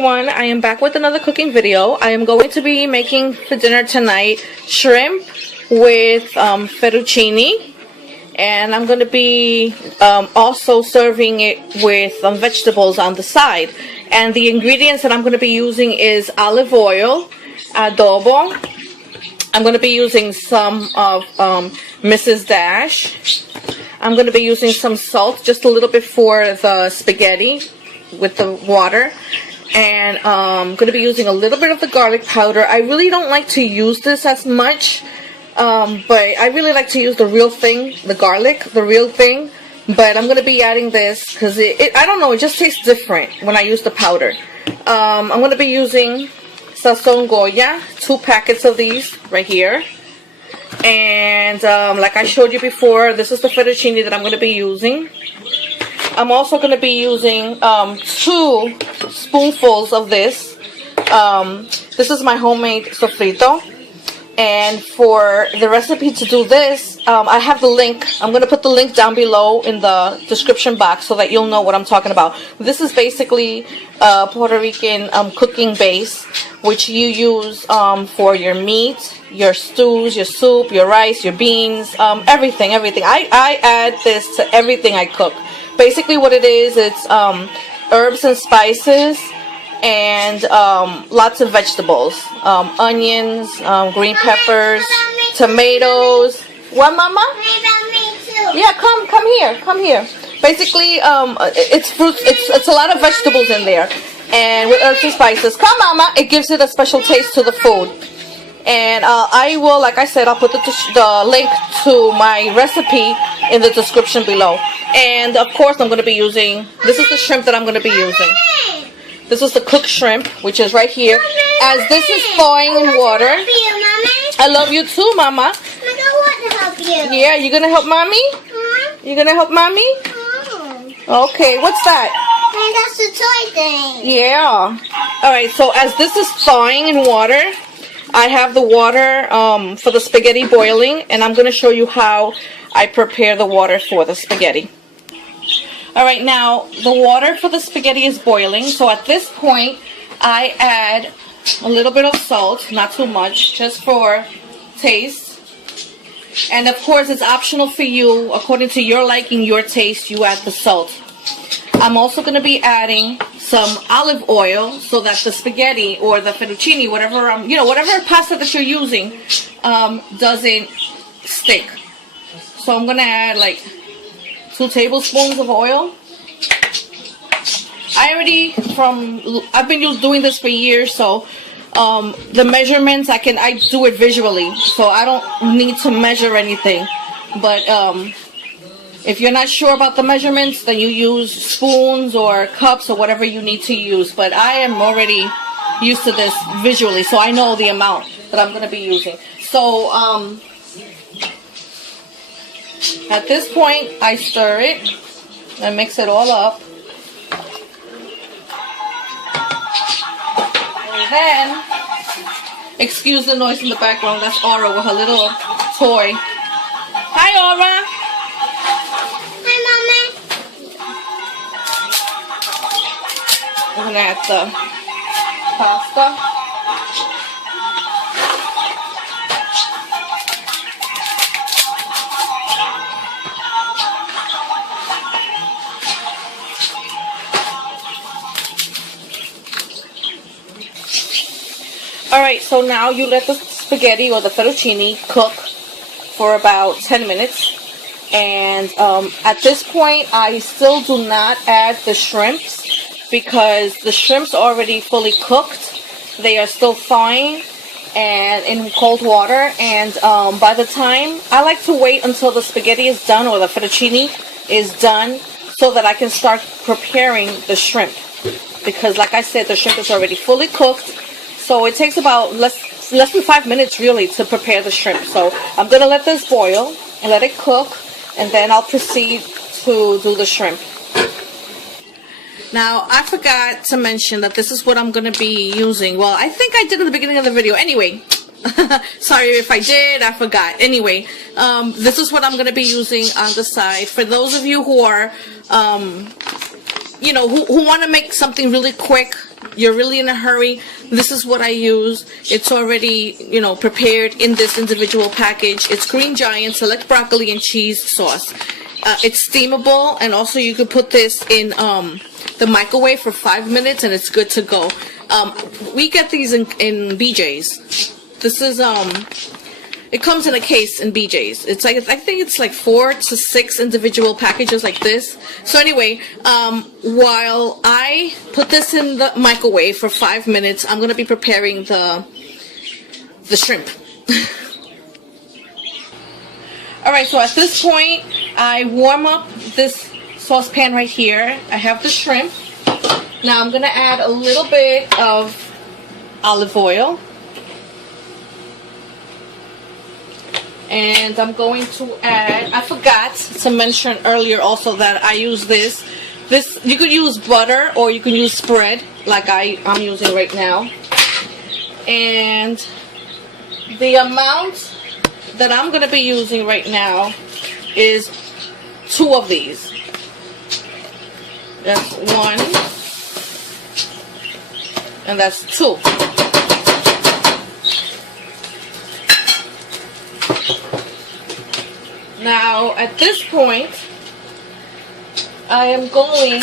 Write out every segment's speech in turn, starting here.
Everyone, I am back with another cooking video. I am going to be making for dinner tonight shrimp with fettuccine, and I'm going to be also serving it with vegetables on the side. And the ingredients that I'm going to be using is olive oil, adobo. I'm going to be using some of Mrs. Dash. I'm going to be using some salt, just a little bit for the spaghetti with the water. And I'm going to be using a little bit of the garlic powder. I really don't like to use this as much, but I really like to use the real thing, the garlic, the real thing. But I'm going to be adding this because I don't know, it just tastes different when I use the powder. I'm going to be using Sazon Goya, 2 packets of these right here. And like I showed you before, this is the fettuccine that I'm going to be using. I'm also going to be using 2 spoonfuls of this. This is my homemade sofrito. And for the recipe to do this, I have the link. I'm going to put the link down below in the description box so that you'll know what I'm talking about. This is basically Puerto Rican cooking base, which you use for your meat, your stews, your soup, your rice, your beans, everything. I add this to everything I cook. Basically what it is, it's herbs and spices and lots of vegetables, onions, green peppers, tomatoes. What, Mama? Yeah, come here. Basically, it's fruits. It's a lot of vegetables in there, and with herbs and spices. Come, Mama. It gives it a special taste to the food. And I will, like I said, I'll put the link to my recipe in the description below. And of course, I'm going to be using. This is the shrimp that I'm going to be using. This is the cooked shrimp, which is right here. As this is thawing in water. I love you too, Mama. I want to help you. Yeah, you gonna help Mommy? You gonna help Mommy? Okay, what's that? That's the toy thing. Yeah. Alright, so as this is thawing in water, I have the water for the spaghetti boiling, and I'm gonna show you how I prepare the water for the spaghetti. Alright, now the water for the spaghetti is boiling, so at this point I add a little bit of salt, not too much, just for taste. And of course it's optional for you, according to your liking, your taste, you add the salt. I'm also going to be adding some olive oil so that the spaghetti or the fettuccine, whatever whatever pasta that you're using, doesn't stick. So I'm going to add like 2 tablespoons of oil. I've been doing this for years, so the measurements I do it visually, so I don't need to measure anything. But if you're not sure about the measurements, then you use spoons or cups or whatever you need to use. But I am already used to this visually, so I know the amount that I'm going to be using. So at this point, I stir it and mix it all up. And then, excuse the noise in the background, that's Aura with her little toy. Hi, Aura. Hi, Mama. I'm going to add the pasta. Alright, so now you let the spaghetti or the fettuccine cook for about 10 minutes. And at this point, I still do not add the shrimps because the shrimps are already fully cooked. They are still thawing and in cold water. And by the time, I like to wait until the spaghetti is done or the fettuccine is done so that I can start preparing the shrimp. Because like I said, the shrimp is already fully cooked. So it takes about less than 5 minutes really to prepare the shrimp. So I'm going to let this boil and let it cook, and then I'll proceed to do the shrimp. Now I forgot to mention that this is what I'm going to be using. Well, I think I did in the beginning of the video. Anyway, sorry if I did, I forgot. Anyway, this is what I'm going to be using on the side. For those of you who are you know, who want to make something really quick, you're really in a hurry, this is what I use. It's already, you know, prepared in this individual package. It's Green Giant Select Broccoli and Cheese Sauce. It's steamable, and also you could put this in the microwave for 5 minutes and it's good to go. We get these in BJ's. This is it comes in a case in BJ's. It's like, I think it's like 4 to 6 individual packages like this. So anyway, while I put this in the microwave for 5 minutes, I'm gonna be preparing the shrimp. All right, so at this point, I warm up this saucepan right here. I have the shrimp. Now I'm gonna add a little bit of olive oil. And I'm going to add, I forgot to mention earlier also that I use this. You could use butter or you can use spread like I'm using right now. And the amount that I'm going to be using right now is 2 of these. That's 1 and that's 2. Now, at this point, I am going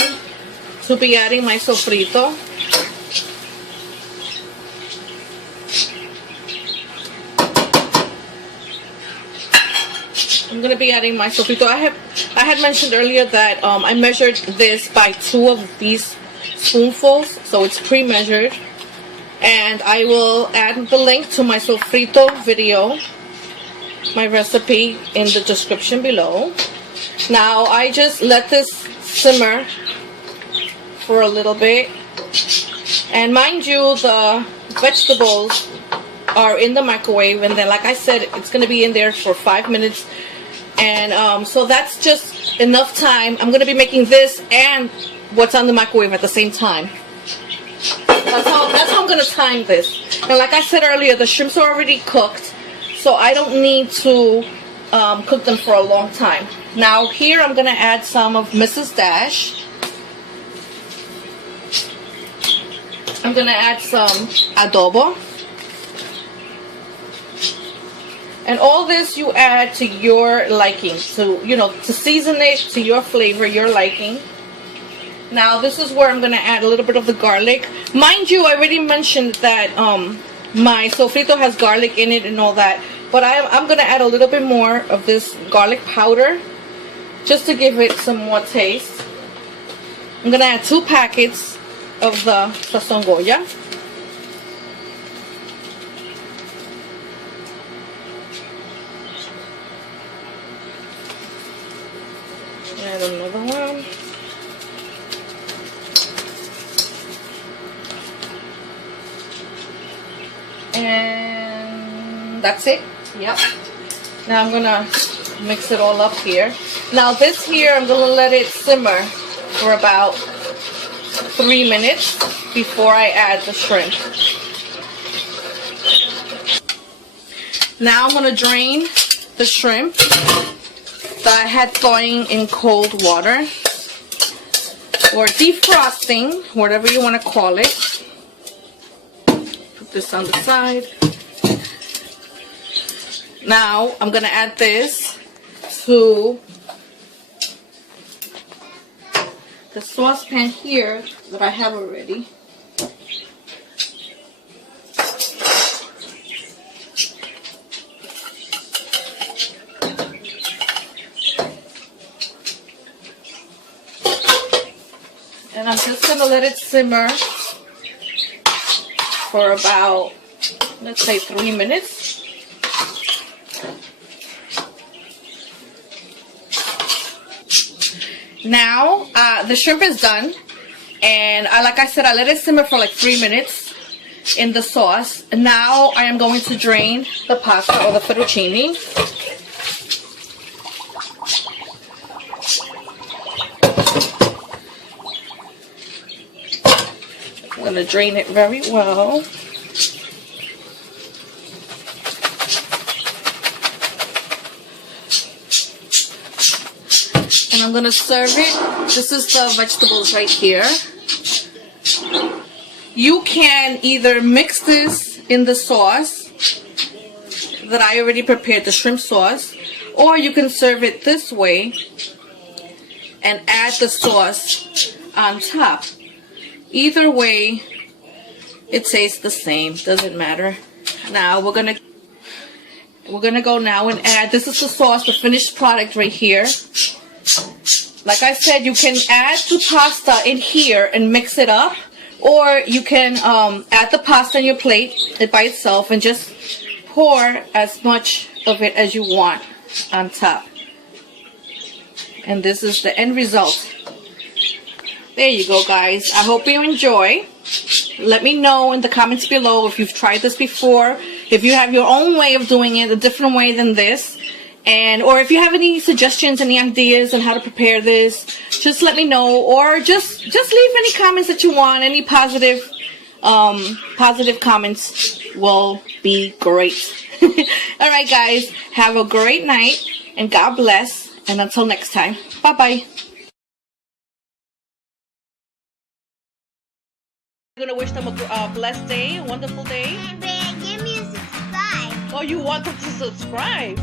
to be adding my sofrito. I'm going to be adding my sofrito. I had mentioned earlier that I measured this by 2 of these spoonfuls, so it's pre-measured. And I will add the link to my sofrito video, my recipe, in the description below. Now I just let this simmer for a little bit, and mind you, the vegetables are in the microwave, and then like I said, it's going to be in there for 5 minutes, and so that's just enough time. I'm going to be making this and what's on the microwave at the same time. That's how I'm going to time this. And like I said earlier, the shrimps are already cooked, so I don't need to cook them for a long time. Now here I'm going to add some of Mrs. Dash. I'm going to add some adobo. And all this you add to your liking, to season it to your flavor, your liking. Now this is where I'm going to add a little bit of the garlic. Mind you, I already mentioned that my sofrito has garlic in it and all that, but I'm going to add a little bit more of this garlic powder just to give it some more taste. I'm going to add 2 packets of the sazon Goya. Add another one. And that's it. Yep. Now I'm gonna mix it all up here. Now this here, I'm gonna let it simmer for about 3 minutes before I add the shrimp. Now I'm gonna drain the shrimp that I had thawing in cold water, or defrosting, whatever you want to call it. Put this on the side. Now I'm gonna add this to the saucepan here that I have already. And I'm just gonna let it simmer for about, let's say, 3 minutes. Now the shrimp is done, and like I said, I let it simmer for like 3 minutes in the sauce. Now I am going to drain the pasta or the fettuccine. I'm going to drain it very well. And I'm gonna serve it. This is the vegetables right here. You can either mix this in the sauce that I already prepared, the shrimp sauce, or you can serve it this way and add the sauce on top. Either way, it tastes the same. Doesn't matter. Now we're gonna go now and add. This is the sauce, the finished product right here. Like I said, you can add the pasta in here and mix it up, or you can add the pasta on your plate it by itself and just pour as much of it as you want on top. And this is the end result. There you go, guys. I hope you enjoy. Let me know in the comments below if you've tried this before, if you have your own way of doing it, a different way than this, and or if you have any suggestions, any ideas on how to prepare this, just let me know, or just leave any comments that you want. Any positive comments will be great. All right, guys, have a great night and God bless, and until next time, bye bye. I'm gonna wish them a blessed day, a wonderful day. And give me a subscribe. Oh, you want them to subscribe?